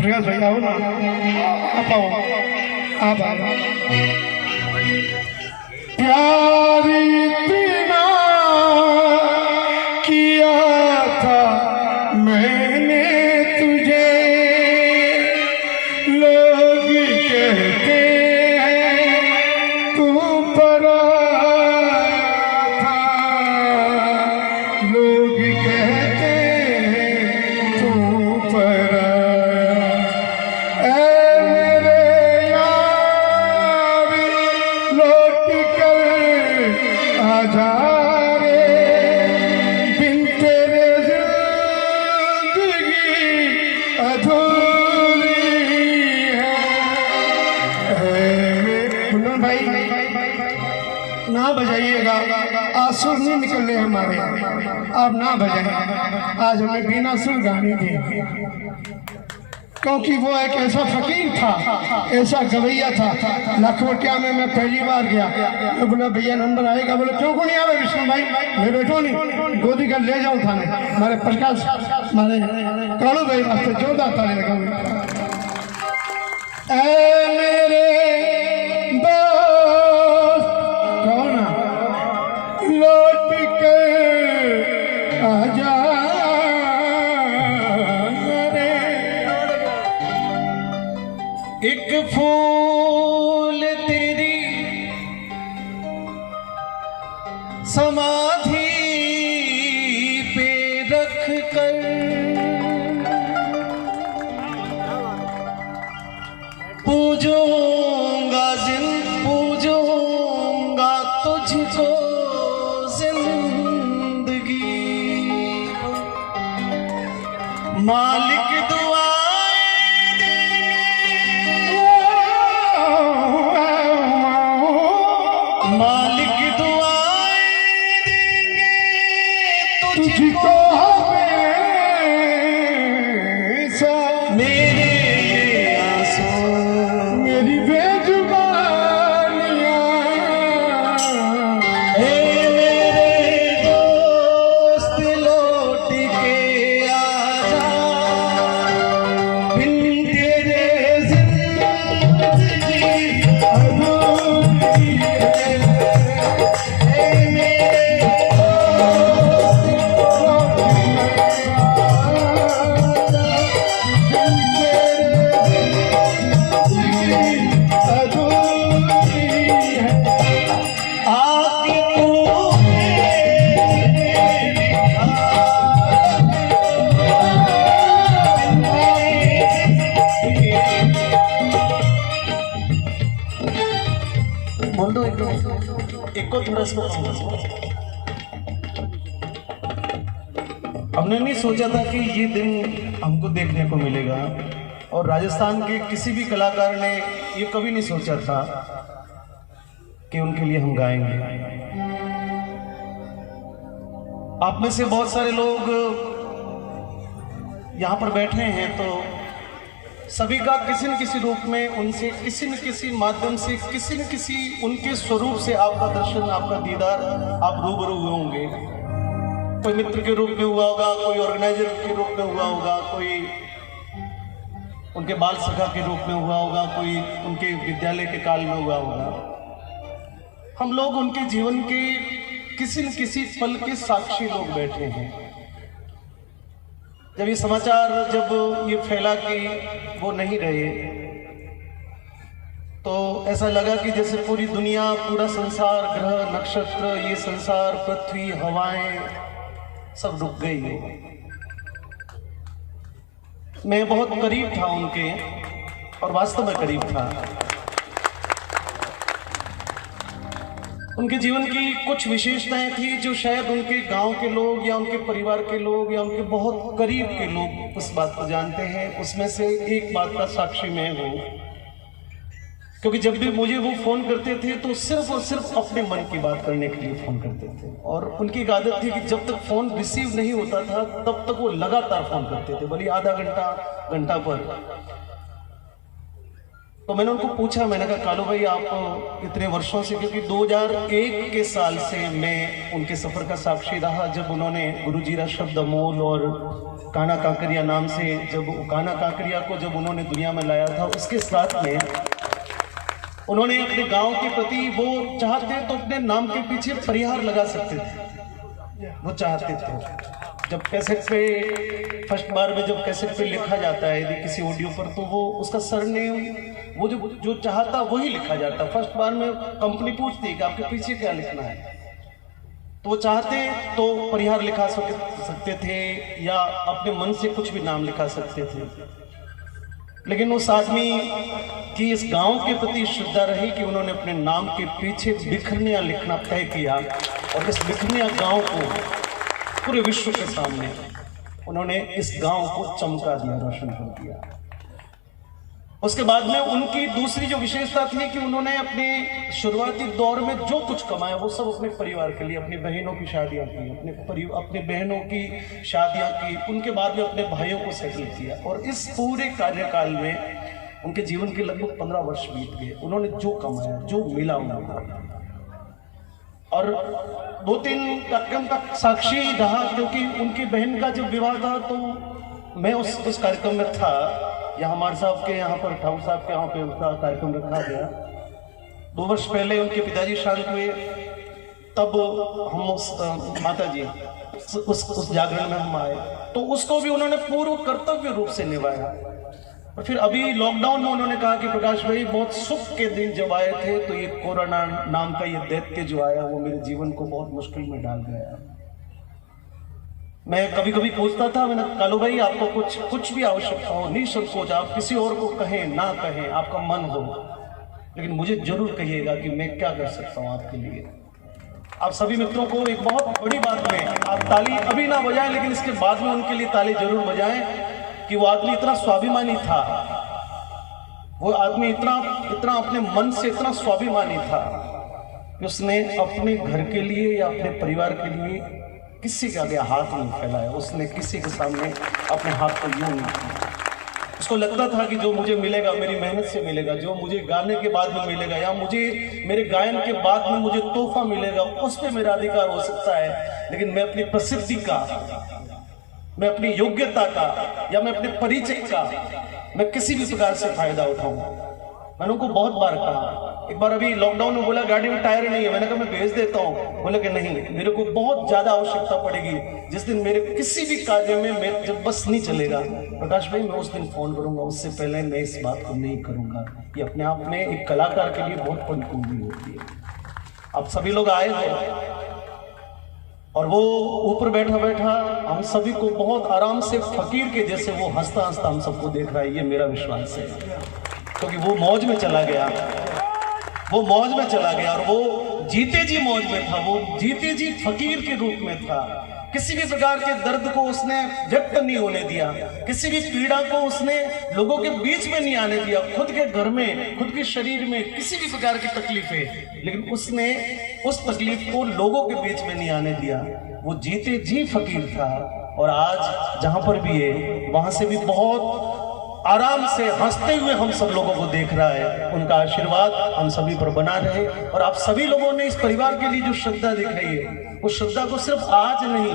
प्रकाश भैया हो ना, आप आओ, आप आओ। प्यार इतना किया था मैंने तुझे, लोग कहते हैं तू पराया था, लोग कहते हैं तू पराया। ऐ मेरे यार लौट कर आजा रे, बिन तेरे जिंदगी अधूरी है। कुंदन भाई ना बजाइएगा, आंसू नहीं निकल रहे हमारे, आप ना बजाइए। आज हमें बिना सुर गाने दी, क्योंकि वो एक ऐसा फकीर था, ऐसा गवैया था। लखवटिया में मैं पहली बार गया, मैं बोला भैया नंबर आएगा, बोले क्यों को नहीं आवे विष्णु भाई, मैं बैठो नहीं, गोदी का ले जाऊँ थाने। हमारे प्रकाश हमारे कालू भाई वास्ते जोरदार ताली लगाओ। ऐ मेरे दोस्त कौन लौट कर आजा रे, एक फूल तेरी समाधि पे रख कर, पूजूंगा तुझको जिंदगी, मालिक मालिक दुआएं देंगे तुझको हमेशा, मेरे ये आंसू मेरी बेजुबानियां। हे मेरे दोस्त लौट के आजा, बिन तेरे जिंदगी अधूरी है। बोल दो एक को थोड़ा सा। हमने नहीं सोचा था कि ये दिन हमको देखने को मिलेगा, और राजस्थान के किसी भी कलाकार ने ये कभी नहीं सोचा था कि उनके लिए हम गाएंगे। आप में से बहुत सारे लोग यहाँ पर बैठे हैं, तो सभी का किसी न किसी रूप में उनसे किसी न किसी माध्यम से किसी न किसी उनके स्वरूप से आपका दर्शन, आपका दीदार आप रूबरू हुए होंगे। कोई मित्र के रूप में हुआ होगा, कोई ऑर्गेनाइजर के रूप में हुआ होगा, कोई उनके बाल सखा के रूप में हुआ होगा, कोई उनके विद्यालय के काल में हुआ होगा। हम लोग उनके जीवन के किसी न किसी पल के साक्षी लोग बैठे हैं। जब ये समाचार जब ये फैला कि वो नहीं रहे, तो ऐसा लगा कि जैसे पूरी दुनिया, पूरा संसार, ग्रह नक्षत्र, ये संसार, पृथ्वी, हवाएं सब रुक गई है। मैं बहुत करीब था उनके, और वास्तव में करीब था। उनके जीवन की कुछ विशेषताएं थी जो शायद उनके गांव के लोग या उनके परिवार के लोग या उनके बहुत करीब के लोग उस बात को जानते हैं। उसमें से एक बात का साक्षी मैं हूँ, क्योंकि जब भी मुझे वो फ़ोन करते थे तो सिर्फ और सिर्फ अपने मन की बात करने के लिए फ़ोन करते थे। और उनकी एक आदत थी कि जब तक फ़ोन रिसीव नहीं होता था तब तक वो लगातार फ़ोन करते थे, भले आधा घंटा घंटा पर। तो मैंने उनको पूछा, मैंने कहा कालू भाई आप इतने वर्षों से, क्योंकि 2001 के साल से मैं उनके सफ़र का साक्षी रहा, जब उन्होंने गुरुजीरा शब्द अमोल और काना कांकरिया नाम से, जब काना कांकरिया को जब उन्होंने दुनिया में लाया था, उसके साथ में उन्होंने अपने गांव के प्रति, वो चाहते तो अपने नाम के पीछे परिहार लगा सकते थे, वो चाहते थे। जब कैसेट पे फर्स्ट बार में जब कैसेट पे लिखा जाता है यदि किसी ऑडियो पर, तो वो उसका सरनेम वो जो चाहता वही लिखा जाता। फर्स्ट बार में कंपनी पूछती है कि आपके पीछे क्या लिखना है, तो वो चाहते तो परिहार लिखा सकते थे या अपने मन से कुछ भी नाम लिखा सकते थे। लेकिन उस आदमी की इस गांव के प्रति श्रद्धा रही कि उन्होंने अपने नाम के पीछे बिखरनिया लिखना तय किया, और इस बिखरनिया गांव को पूरे विश्व के सामने उन्होंने इस गांव को चमका दिया, रोशन कर दिया। उसके बाद में उनकी दूसरी जो विशेषता थी कि उन्होंने अपने शुरुआती दौर में जो कुछ कमाया वो सब अपने परिवार के लिए, अपनी बहनों की शादियां की, अपने बहनों की शादियां की, उनके बाद में अपने भाइयों को सेटल किया। और इस पूरे कार्यकाल में उनके जीवन के लगभग 15 वर्ष बीत गए। उन्होंने जो कमाया, जो मिला उन्होंने, और 2-3 कार्यक्रम का साक्षी रहा, क्योंकि उनकी बहन का जब विवाह था तो मैं उस कार्यक्रम में था। यहाँ हमारे साहब के यहाँ पर, ठाकुर साहब के यहाँ पे उसका कार्यक्रम रखा गया। 2 वर्ष पहले उनके पिताजी शांत हुए, तब हम माता जी उस जागरण में हम आए, तो उसको भी उन्होंने पूर्ण कर्तव्य रूप से निभाया। और फिर अभी लॉकडाउन में उन्होंने कहा कि प्रकाश भाई बहुत सुख के दिन जब आए थे, तो ये कोरोना नाम का ये दैत्य जो आया वो मेरे जीवन को बहुत मुश्किल में डाल गया। मैं कभी कभी पूछता था, मैंने कालू भाई आपको कुछ भी आवश्यकता हो, निसंकोच आप किसी और को कहें ना कहें, आपका मन हो, लेकिन मुझे जरूर कहिएगा कि मैं क्या कर सकता हूँ आपके लिए। आप सभी मित्रों को एक बहुत बड़ी बात में, आप ताली अभी ना बजाएं, लेकिन इसके बाद में उनके लिए ताली जरूर बजाएं कि वो आदमी इतना स्वाभिमानी था, वो आदमी इतना अपने मन से इतना स्वाभिमानी था कि उसने अपने घर के लिए या अपने परिवार के लिए किसी के आगे हाथ नहीं फैलाया। उसने किसी के सामने अपने हाथ को यूं नहीं किया। उसको लगता था कि जो मुझे मिलेगा मेरी मेहनत से मिलेगा, जो मुझे गाने के बाद में मिलेगा या मुझे मेरे गायन के बाद में मुझे तोहफा मिलेगा, उस पर मेरा अधिकार हो सकता है, लेकिन मैं अपनी प्रसिद्धि का, मैं अपनी योग्यता का या मैं अपने परिचय का मैं किसी भी प्रकार से फायदा उठाऊं। मैंने उनको बहुत बार कहा। एक बार अभी लॉकडाउन में बोला गाड़ी में टायर नहीं है, मैंने कहा मैं भेज देता हूँ। बोले कि नहीं, मेरे को बहुत ज्यादा आवश्यकता पड़ेगी, जिस दिन मेरे किसी भी कार्य में मैं जब बस नहीं चलेगा प्रकाश भाई मैं उस दिन फोन करूंगा, उससे पहले मैं इस बात को नहीं करूंगा। ये अपने आप में एक कलाकार के लिए बहुत बड़ी कुंजी होती है। आप सभी लोग आए हो और वो ऊपर बैठा बैठा हम सभी को बहुत आराम से फकीर के जैसे वो हंसता हंसता हम सबको देख रहा है। ये मेरा विश्वास है, क्योंकि वो मौज में चला गया, वो मौज में चला गया और वो जीते जी मौज में था, वो जीते जी फकीर के रूप में था। किसी भी प्रकार के दर्द को उसने व्यक्त नहीं होने दिया, किसी भी पीड़ा को उसने लोगों के बीच में नहीं आने दिया। खुद के घर में, खुद के शरीर में किसी भी प्रकार की तकलीफ है, लेकिन उसने उस तकलीफ को लोगों के बीच में नहीं आने दिया। वो जीते जी फकीर था और आज जहां पर भी है वहां से भी बहुत आराम से हंसते हुए हम सब लोगों को देख रहा है। उनका आशीर्वाद हम सभी पर बना रहे। और आप सभी लोगों ने इस परिवार के लिए जो श्रद्धा दिखाई है, उस श्रद्धा को सिर्फ आज नहीं,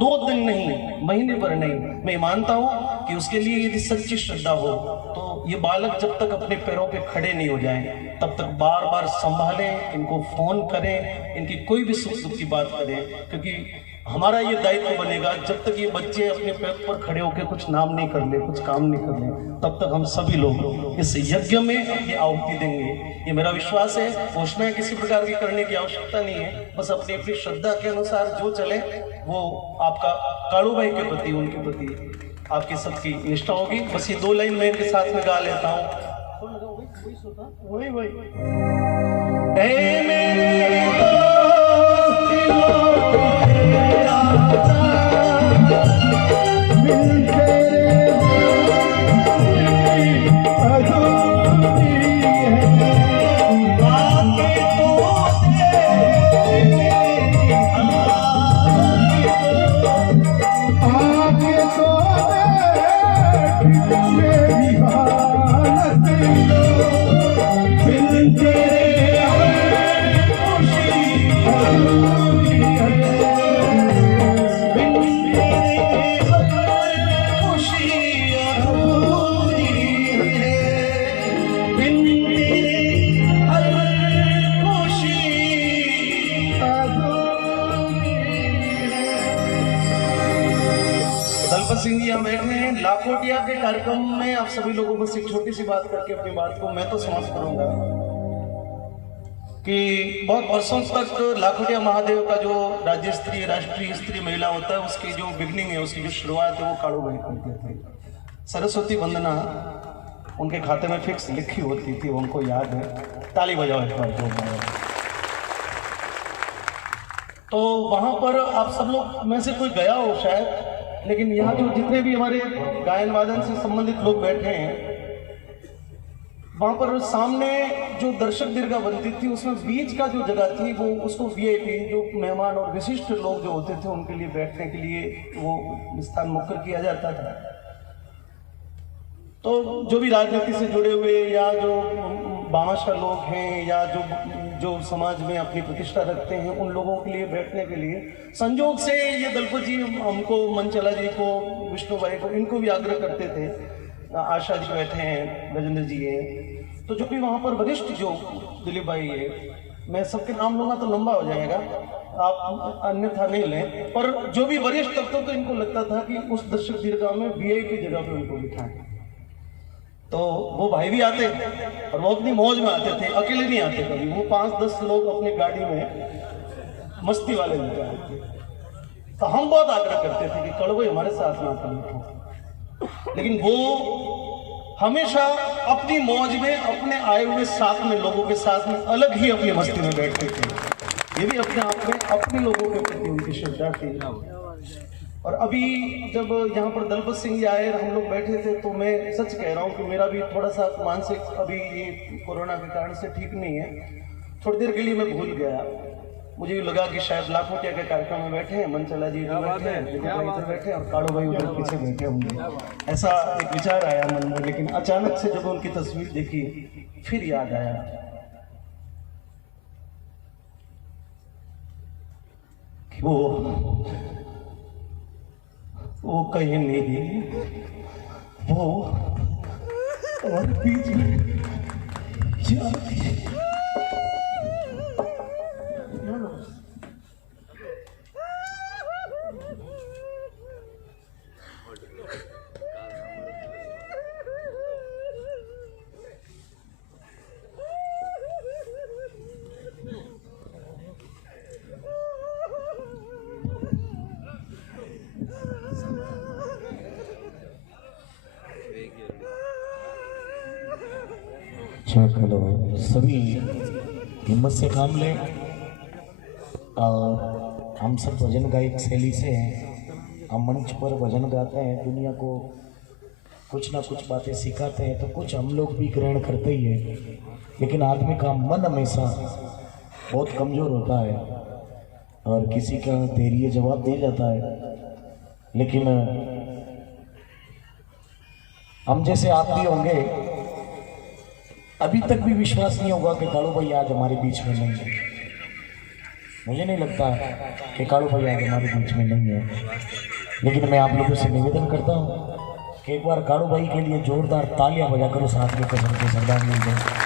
2 दिन नहीं, महीने भर नहीं, मैं मानता हूं कि उसके लिए यदि सच्ची श्रद्धा हो तो ये बालक जब तक अपने पैरों पे खड़े नहीं हो जाएं तब तक बार बार संभालें, इनको फोन करें, इनकी कोई भी सुख दुख की बात करें, क्योंकि हमारा ये दायित्व बनेगा जब तक ये बच्चे अपने पैर पर खड़े होकर कुछ नाम नहीं कर ले, कुछ काम नहीं कर ले, तब तक हम सभी लोग इस यज्ञ में अपनी आहुति देंगे। ये मेरा विश्वास है। घोषणा किसी प्रकार की करने की आवश्यकता नहीं है, बस अपनी अपनी श्रद्धा के अनुसार जो चले वो आपका कालू भाई के प्रति, उनके प्रति आपकी सबकी निष्ठा होगी। बस ये 2 लाइन मैं इनके साथ में गा लेता हूँ। दलपत सिंह जी यहाँ बैठे हैं। लाखोटिया के कार्यक्रम में आप सभी लोगों को एक छोटी सी बात करके अपनी बात को मैं तो समाप्त करूंगा कि बहुत वर्षों तक लाखोटिया महादेव का जो राज्य स्तरीय राष्ट्रीय स्तरीय मेला होता है उसकी जो बिगनिंग है, उसकी जो शुरुआत है वो काड़ू भाई करते थे। सरस्वती वंदना उनके खाते में फिक्स लिखी होती थी, उनको याद है। ताली बजाओ एक बार जोरदार। तो वहां पर आप सब लोग में से कोई गया हो शायद, लेकिन यहाँ जो जितने भी हमारे गायन वादन से संबंधित लोग बैठे हैं, वहां पर सामने जो दर्शक दीर्घा बनती थी उसमें बीच का जो जगह थी वो उसको वीआईपी जो मेहमान और विशिष्ट लोग जो होते थे उनके लिए बैठने के लिए वो स्थान मुकर किया जाता था। तो जो भी राजनीति से जुड़े हुए या जो भामाशाह लोग हैं या जो समाज में अपनी प्रतिष्ठा रखते हैं उन लोगों के लिए बैठने के लिए संजोग से ये दलपत जी हमको, मनचला जी को, विष्णु भाई को, इनको भी आग्रह करते थे। आशा जी बैठे हैं, गजेंद्र जी हैं, तो जो भी वहाँ पर वरिष्ठ जो दिलीप भाई है, मैं सबके नाम लूँगा तो लंबा हो जाएगा, आप अन्यथा नहीं लें, पर जो भी वरिष्ठ तत्व तो इनको लगता था कि उस दर्शक दीर्घा में वीआईपी जगह पे उनको बिठाएं। तो वो भाई भी आते और वो अपनी मौज में आते थे, अकेले नहीं आते कभी। वो 5-10 लोग अपनी गाड़ी में मस्ती वाले लेके आए थे। तो हम बहुत आग्रह करते थे कि कड़वे हमारे साथ में आकर बैठो, लेकिन वो हमेशा अपनी मौज में अपने आए हुए साथ में लोगों के साथ में अलग ही अपनी मस्ती में बैठते थे। ये भी अपने आप में अपने लोगों के प्रति उनकी श्रद्धा थी। और अभी जब यहाँ पर दलपत सिंह जी आए और हम लोग बैठे थे तो मैं सच कह रहा हूँ कि मेरा भी थोड़ा सा मानसिक अभी ये कोरोना के कारण से ठीक नहीं है। थोड़ी देर के लिए मैं भूल गया, मुझे भी लगा कि शायद लाखोटिया के कार्यक्रम में बैठे हैं, मनचला जी इधर बैठे हैं, दिलीप भाई इधर बैठे हैं और काड़ू भाई उधर पीछे बैठे होंगे, ऐसा एक विचार आया मन में। लेकिन अचानक से जब उनकी तस्वीर देखी फिर याद आया कि वो कहीं नहीं थी, वो हमारे बीच में जा रही है। चलो सभी हिम्मत से काम लें। और हम सब भजन गायक शैली से हैं, हम मंच पर भजन गाते हैं, दुनिया को कुछ ना कुछ बातें सिखाते हैं, तो कुछ हम लोग भी ग्रहण करते ही हैं। लेकिन आदमी का मन हमेशा बहुत कमज़ोर होता है और किसी का धैर्य जवाब दे जाता है। लेकिन हम जैसे आप भी होंगे, अभी तक भी विश्वास नहीं होगा कि काड़ू भाई आज हमारे बीच में नहीं है। मुझे नहीं लगता कि काड़ू भाई आज हमारे बीच में नहीं है, लेकिन मैं आप लोगों से निवेदन करता हूँ कि एक बार काड़ू भाई के लिए जोरदार तालियां बजा करो, साथ में कसम के श्रद्धांजलि दें।